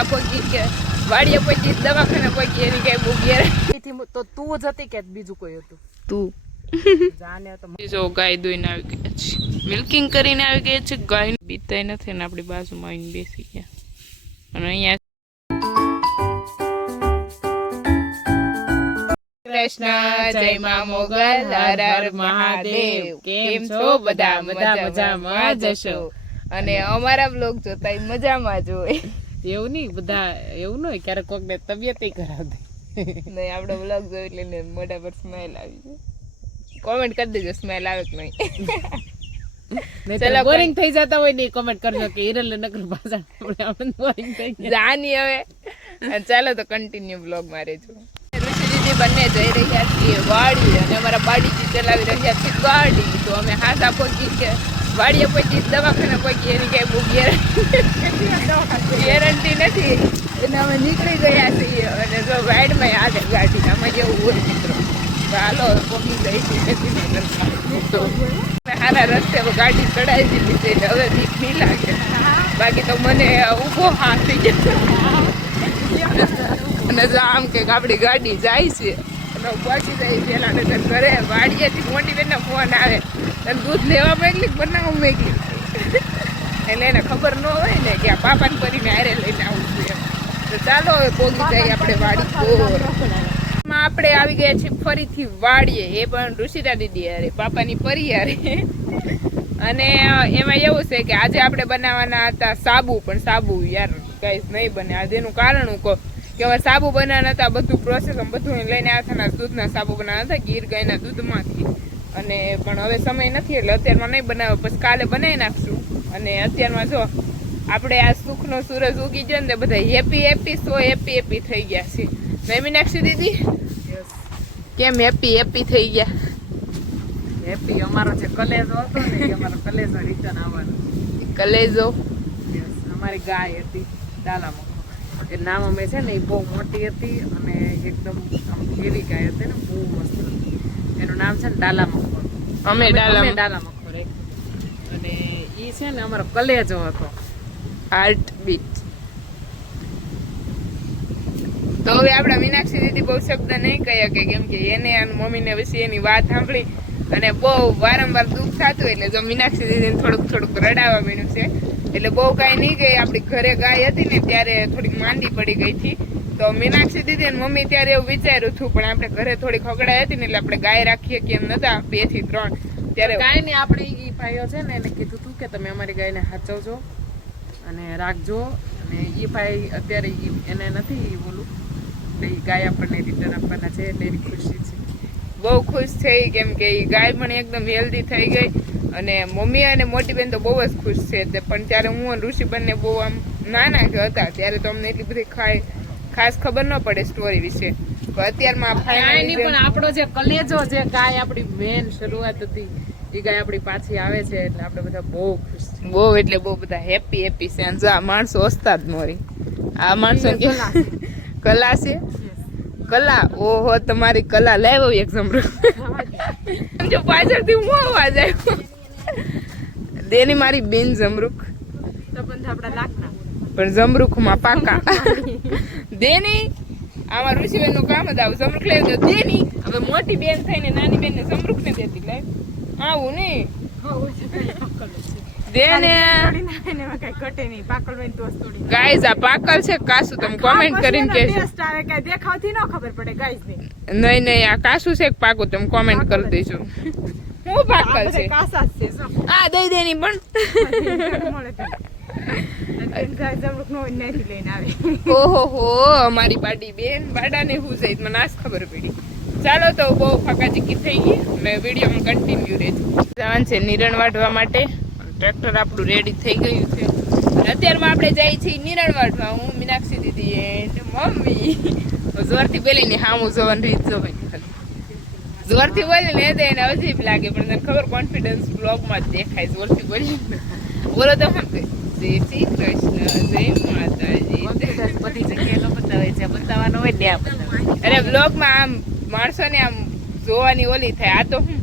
હાસા પહોંચી કે વાડીએ પહોંચી દવાખાને પહોંચી એની કઈ બહુ ઘેર. તો તું જ હતી કે બીજું કોઈ હતું? તું. જાને તો જો ગાય દોઈને આવી ગયા છે. મિલ્કિંગ કરીને આવી ગયા છે ગાય બીતાય નથી ને આપણી બાજુમાં આવીને બેસી ગયા. અને અહીંયા કૃષ્ણ જય મા મોગલ હર હર મહાદેવ. કેમ છો બધા? મજા મજામાં જશો અને અમારા બ્લોગ જોતા મજામાં જ હોય. એવું નહીં બધા એવું નહીં ક્યારેક કોઈક ને તબિયત ખરાબ નહીં આપણે બ્લોગ જોઈ એટલે એને મોઢા પર સ્માઈલ આવી છે કોમેન્ટ કરી દેજો સ્માઈલ આવે કે નહીં. ચલો, બોરિંગ થઈ જતા હોય ને કોમેન્ટ કરજો કે હિરલ નગર ભાષા આપણે આપણે બોરિંગ થઈ ગયા. જાની હવે. ચાલો તો કન્ટિન્યુ બ્લોગ મારે છું ઋષિજીજી બંને જઈ રહ્યા છીએ વાડી અને અમારા બાડીજી ચલાવી રહ્યા છે ગાડી. તો અમે હાથ પહોંચી છે. વાડીએ પહોંચી દવાખાને પહોંચી એની કઈ બહુ ગેરંટી નથી અને અમે નીકળી ગયા છીએ અને જો વાઈડમાં આવે ગાડી આમાં જેવું હોય મિત્રો તો હાલો હવે પહોંચી જઈ છીએ તો હારા રસ્તે ગાડી ચડાવી દીધી છે. હવે બીક નહીં લાગે. બાકી તો મને ઊભો હાથ થઈ જશે અને આમ કે આપણી ગાડી જાય છે. અને હું પહોંચી જાય પેલા ને તને ઘરે વાડીએથી મોટી બેનનો ફોન આવે. તને દૂધ લેવા માંગલી બનાવું મોકલી એટલે એને ખબર ન હોય ને કે આ પાપાને કરીને હારે લઈને આવું છું તો ચાલો હવે પોગી જાય આપણે વાડી. માં આપણે આવી ગયા છીએ ફરીથી વાડીએ. એ પણ ઋષિતા દીદી અરે પાપાની પરી હારે. અને એમાં એવું છે કે આજે આપણે બનાવવાના હતા સાબુ, પણ સાબુ યાર કઈ નહીં બને. આજે એનું કારણ હું કહું? કે હવે સાબુ બનાવવાના હતા, બધું પ્રોસેસ બધું લઈને આવ્યા દૂધના સાબુ બનાવવાના હતા ગીર ગાયના દૂધમાંથી. અને પણ હવે સમય નથી, એટલે અત્યારમાં નહીં બનાવે. પછી કાલે બનાવી નાખશું. અને અત્યારમાં જો આપણે આ સુખનો સૂરજ ઉગી જાય ને બધા happy happy so happy happy થઈ ગયા છે નહીં મીનાક્ષી દીદી. કેમ હેપી હેપી થઈ ગયા? હેપી અમારો જે કલેજો હતો ને અમારો કલેજો રિટર્ન આવવાનો. કલેજો? અમારી ગાય હતી ડાલા એ નામ અમે છે ને એ બહુ મોટી હતી અને એકદમ આમ એવી ગાય હતી ને બહુ મસ્ત હતી. એનું નામ છે ને ડાલા મખોર અમે ડાલા અમે ડાલા મખોર એક. અને એ છે ને અમારો કલેજો હતો. હાર્ટ બીટ તો હવે આપણે મીનાક્ષી દીદી બહુ શબ્દ નહીં કહી કે કેમ કે એને અને મમ્મીને પછી એની વાત સાંભળી અને બહુ વારંવાર દુઃખ થતું એટલે જો મીનાક્ષી દીદીને થોડુંક થોડુંક રડાવા મળ્યું છે. એટલે બહુ કાંઈ નહીં ગઈ આપણી ઘરે ગાય હતી ને ત્યારે થોડીક માંદી પડી ગઈ હતી. તો મીનાક્ષી દીદી અને મમ્મી ત્યારે એવું વિચાર્યું હતું, પણ આપણે ઘરે થોડીક હગડાઈ હતી ને એટલે આપણે ગાય રાખીએ કે એમ નતા, બેથી ત્રણ. ત્યારે ગાય ને આપણે એ ભાઈઓ છે ને, એને કીધું હતું કે તમે અમારી ગાયને સાચવજો અને રાખજો. અને ઈ ભાઈ અત્યારે એને નથી બોલું. એટલે ગાય આપણને રિટર્ન આપવાના છે એટલે એની ખુશી છે. બહુ ખુશ થઈ કેમ કે એ ગાય પણ એકદમ હેલ્ધી થઈ ગઈ અને મમ્મી અને મોટી બેન તો બહુ જ ખુશ છે તે પણ ત્યારે હું અને ઋષિ બંને બહુ આમ નાના જ હતા ત્યારે તો અમને એટલી બધી ખાય ખાસ ખબર ન પડે સ્ટોરી વિશે. અત્યારમાં કાંઈ પણ આપણો જે કલેજો જે ગાય આપણી મેન શરૂઆત હતી એ ગાય આપણી પાછી આવે છે એટલે આપણે બધા બહુ ખુશ બહુ એટલે બહુ બધા હેપી હેપી છે. આ માણસો હસતા જ મોરી. આ માણસો કલા છે? કલા? ઓહો તમારી કલા. લાવ્યો એક જમરૂ જો પાછળથી હું અવાજ આવ્યો દેની મારી બેન જમરૂખ તો પણ જમરૂખમાં પાકા. દેની આમાં ઋષિબેનનું કામ જ આવું. જમરૂખ લઈ દો દેની હવે મોટી બેન થઈને નાની બેન ને જમરૂખ ને? દેતી લાય આવું નહીં ગાઈઝ આ પાકલ છે કાસુ તમે કોમેન્ટ કરીને કહેજો. નહીં નહીં આ કાસુ છે પાકું તમે કોમેન્ટ કરી દેજો. હું પાકલ છે? આ દઈ દેની પણ. ઓહો અમારી બાડી બેન બાડાને હું જઈ મને આજ ખબર પડી. ચાલો તો બહુ ફાકાચીકી થઈ ગઈ અને વિડીયોમાં કન્ટિન્યુ રહેજો. જવાનું છે નિરણ વાઢવા માટે. ટ્રેક્ટર આપણું રેડી થઈ ગયું છે. અત્યારમાં આપણે જઈએ છીએ નિરણવાડમાં. હું મીનાક્ષી દીદી એન્ડ મમ્મી. જોરથી બોલીને હા હું જવાનું રીત જોવાની જોરથી બોલી ને તો એને અજીબ લાગે પણ તને ખબર કોન્ફિડન્સ બ્લોગમાં જ દેખાય જોરથી બોલી બોલો તો હમ જય શ્રી કૃષ્ણ જય માતાજી. બધી જગ્યાએ બતાવે છે બતાવવાનો હોય ને આ અરે બ્લોગમાં આમ માણસોને આમ જોવાની ઓલી થાય. આ તો હું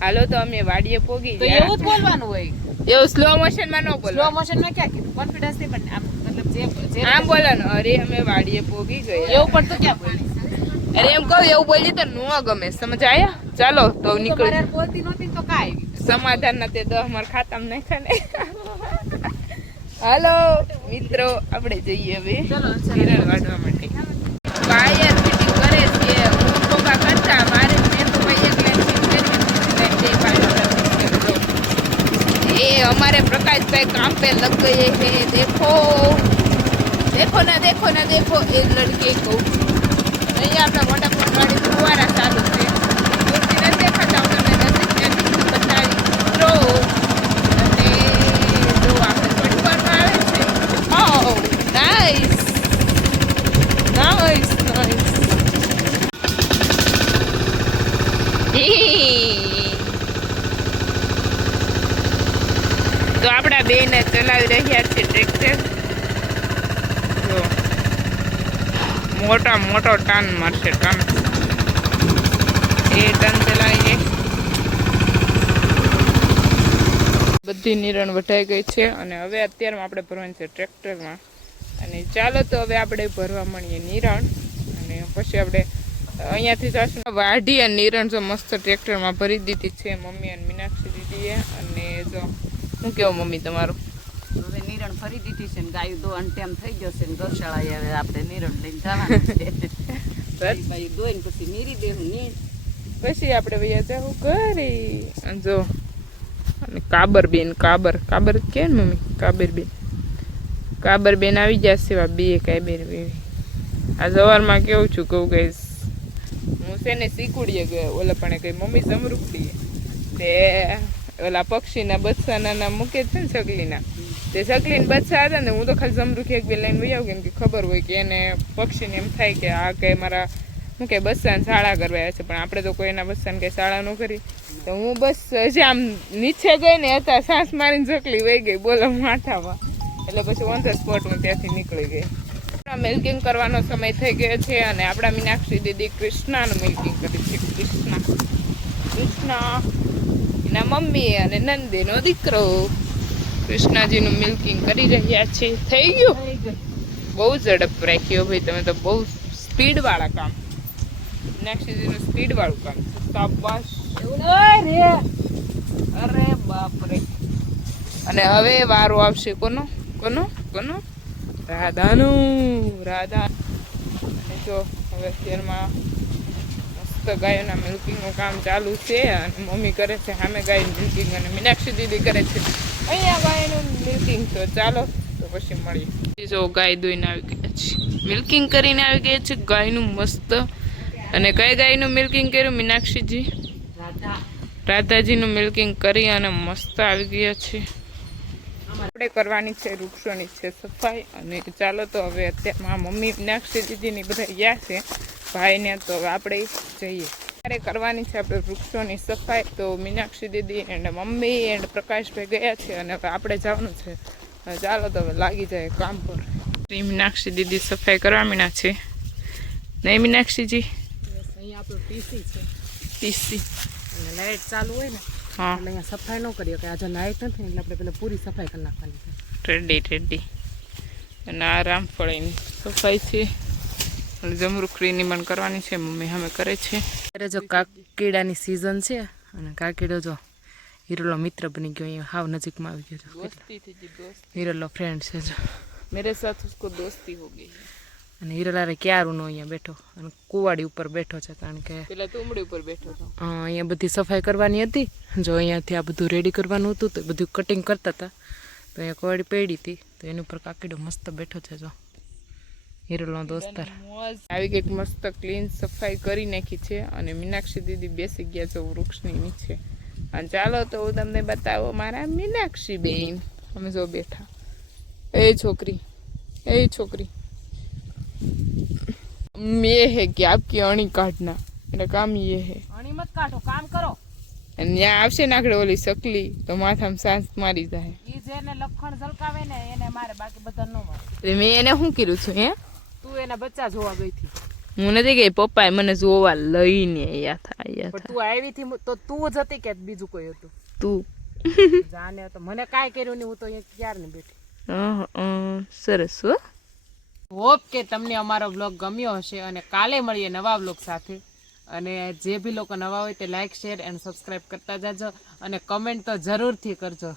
હાલો તો અમે વાડીએ પોગી એવું જ બોલવાનું હોય. એવું સ્લો મોશનમાં ન સ્લો મોશનમાં ક્યાં કીધું? કોન્ફિડન્સથી પણ આમ મતલબ જે જે આમ બોલો ને અરે અમે વાડીએ પોગી ગયા. એવું પણ તો ક્યાં બોલી? અરે એમ કહું એવું બોલી તો નો ગમે. સમજ આયા ચાલો તો નીકળી. બોલતી નહોતી તો કાંઈ સમાધાન ના તે દહ માર ખાતામાં નાખ્યા ને હાલો મિત્રો આપણે જઈએ હવે. ચલો, વાઢવા માટે વાયર ફિટિંગ કરે છે હું પપ્પા કરતા મારે મેં તો ભાઈ એક લાઈન ફિટ કરી બે ये हमारे प्रकाश भाई काम पे लग गए हैं देखो देखो ना देखो ना देखो ये लड़के को અહીંયા આપણે મોટા ગાડી ફુવારા ચાલુ છે આપણા બેને ચલાવી રહ્યા છે ટ્રેક્ટર. જો. મોટા મોટો ટન મળશે ટન એ ટન ચલાવીએ. બધી નિરણ વઢાઈ ગઈ છે અને હવે અત્યારમાં આપણે ભરવાની છે ટ્રેક્ટરમાં. અને ચાલો તો હવે આપણે ભરવા મળીએ નિરણ. અને પછી આપણે અહીંયાથી જશું. વાઢી અને નિરણ જો મસ્ત ટ્રેક્ટરમાં ભરી દીધી છે મમ્મી અને મીનાક્ષી દીદીએ. અને જો શું કેવું મમ્મી તમારું? હવે નિરણ ફરી દીધી છે ને ગાયું દો ટાઈમ થઈ ગયો છે ને ગૌશાળા હવે આપણે નિરણ લઈને જવાનું છે. ભાઈ દોઈને પછી નીરી દેવું નીર પછી આપણે ભૈયા જવું કરી અને જો અને કાબર બેન કાબર કાબર કે ને મમ્મી? કાબર બેન કાબર બેન આવી જશે બે કાબર બે. આ સવારમાં કેવું છું કહું કે હું છે ને શીખુડીએ ગયો ઓલા પણ કઈ મમ્મી સમરૂપડીએ તે ઓલા પક્ષીના બચ્ચા નાના મૂકે છે ને સગલીના. તે સગલીને બચ્ચા હતા ને, હું તો ખાલી જમરૂખી એક બે લાઈન વહી આવું, કેમ કે ખબર હોય કે એને પક્ષીને એમ થાય કે આ કે મારા, હું કે બચ્ચાને શાળા કરવા છે, પણ આપણે તો કોઈ એના બચ્ચાને કે શાળા ન કરી. તો હું બસ હજી આમ નીચે ગઈ ને હતા સાસ મારીને ચકલી વહી ગઈ, બોલો માથામાં. એટલે પછી ઓન ધ સ્પોટ હું ત્યાંથી નીકળી ગઈ. મિલ્કિંગ કરવાનો સમય થઈ ગયો છે અને આપણા મીનાક્ષી દીદી કૃષ્ણાનું મિલ્કિંગ કરી છે. કૃષ્ણા. કૃષ્ણા. એના મમ્મી અને નંદીનો દીકરો કૃષ્ણાજીનું મિલ્કિંગ કરી રહ્યા છે. થઈ ગયું? બહુ ઝડપ રાખ્યો ભાઈ તમે તો બહુ સ્પીડ વાળા કામ. મીનાક્ષીજીનું સ્પીડ વાળું કામ. છે શાબાશ. અરે બાપ રે. અને હવે વારો આવશે કોનો? કોનો? કોનો? રાધાનું રાધા. અને જો હવે અત્યારમાં મસ્ત ગાયોના મિલ્કિંગનું કામ ચાલુ છે અને મમ્મી કરે છે સામે ગાયનું મિલ્કિંગ અને મીનાક્ષી દીદી કરે છે. અહીંયા ગાયનું મિલ્કિંગ તો ચાલો, તો પછી મળીએ. જો ગાય દોઈને આવી ગયા છે. મિલ્કિંગ કરીને આવી ગયા છે, ગાયનું મસ્ત. અને કઈ ગાયનું મિલ્કિંગ કર્યું? મીનાક્ષીજી? રાધા રાધાજીનું મિલ્કિંગ કરી અને મસ્ત આવી ગયા છે. આપણે કરવાની છે, વૃક્ષોની છે સફાઈ. અને ચાલો તો હવે અત્યારમાં મમ્મી મીનાક્ષી દીદીની બધા ગયા છે. ભાઈને તો આપણે જઈએ. ત્યારે કરવાની છે આપણે વૃક્ષોની સફાઈ. તો મીનાક્ષી દીદી એન્ડ મમ્મી એન્ડ પ્રકાશભાઈ ગયા છે અને હવે આપણે જવાનું છે. ચાલો તો હવે લાગી જાય કામ પર. શ્રી મીનાક્ષી દીદી સફાઈ કરવા મીના છે. નહીં મીનાક્ષીજી? અહીંયા આપણું ટીસી છે. પીસી અને લાઇટ ચાલુ હોય ને હા. અહીંયા સફાઈ ન કરીએ કે આજે લાઇટ નથી એટલે આપણે પેલા પૂરી સફાઈ કરી નાખવાની છે. રેડી રેડી અને આ રામફળીની સફાઈ છે. જમરૂખડીની પણ કરવાની છે મમ્મી અમે કરે છે. અત્યારે જો કાકીડાની સિઝન છે અને કાકીડો જો હિરોલો મિત્ર બની ગયો અહીંયા હાવ નજીકમાં આવી ગયો છે હિરોલો ફ્રેન્ડ છે જો. મેરે સાથ ઉસકો દોસ્તી હો ગઈ અને ક્યારું ક્યારુંનો અહીંયા બેઠો અને કુવાડી ઉપર બેઠો છે કારણ કે પેલા તુમડી ઉપર બેઠો હતો. અહીંયા બધી સફાઈ કરવાની હતી. જો અહીંયાથી આ બધું રેડી કરવાનું હતું તો બધું કટિંગ કરતા હતા. તો અહીંયા કુવાડી પડી હતી તો એની ઉપર કાકીડો મસ્ત બેઠો છે જો. હિરલો દોસ્તાર. આવી કંઈક મસ્ત ક્લીન સફાઈ કરી નાખી છે અને મીનાક્ષી દીદી બેસી ગયા છે વૃક્ષની નીચે. અને ચાલો તો હું તમને બતાવો મારા મીનાક્ષી બેન. અમે જો બેઠા. એ છોકરી એ છોકરી. મે હે કે આપકી અણી કાઢના. એટલે કામ એ હે. અણી મત કાઢો કામ કરો. ત્યાં આવશે ને આગળ ઓલી સકલી તો માથામાં સાંસ મારી જાય. ઈ જેને લખણ ઝલકાવે ને એને મારે બાકી બધા ન મારે મેં એને હું કર્યું છું હે? એના બચ્ચા જોવા ગઈ હતી. હું નથી ગઈ પપ્પાએ મને જોવા લઈને આયા હતા આયા તું આવી થી તો તું જ હતી કે બીજું કોઈ હતું? તું. જાને તો મને કાંઈ કર્યું નહીં હું તો અહીંયા ક્યાર ને બેઠી. સરસ હો. હોપ કે તમને અમારો બ્લોગ ગમ્યો હશે અને કાલે મળીએ નવા બ્લોગ સાથે. અને જે બી લોકો નવા હોય તે લાઇક શેર એન્ડ સબસ્ક્રાઈબ કરતા જાજો. અને કમેન્ટ તો જરૂરથી કરજો.